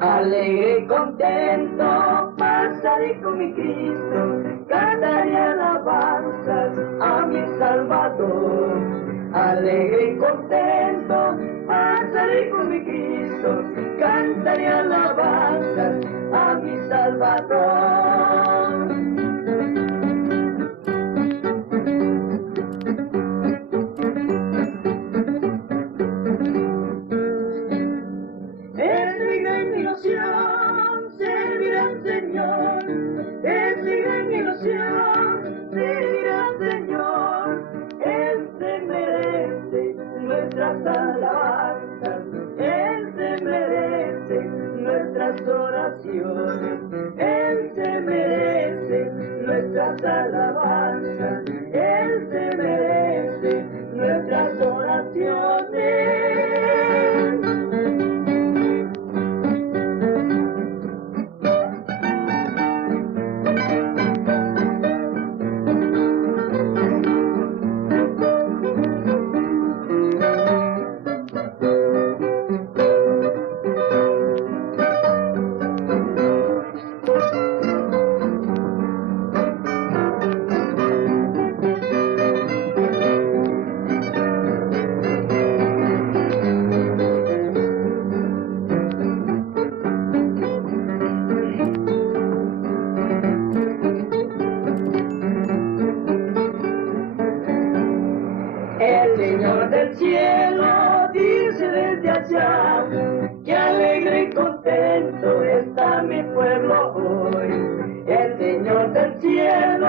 Alegre y contento pasaré con mi Cristo, cantaré alabanzas a mi Salvador. Alegre y contento pasaré con mi Cristo, cantaré alabanzas a mi Salvador. Es mi gran ilusión servir al Señor, es mi gran ilusión servir al Señor. Él se merece nuestras alabanzas, Él se merece nuestras oraciones, Él se merece nuestras alabanzas, Él se merece nuestras oraciones. El Señor del cielo dice desde allá, que alegre y contento está mi pueblo hoy. El Señor del cielo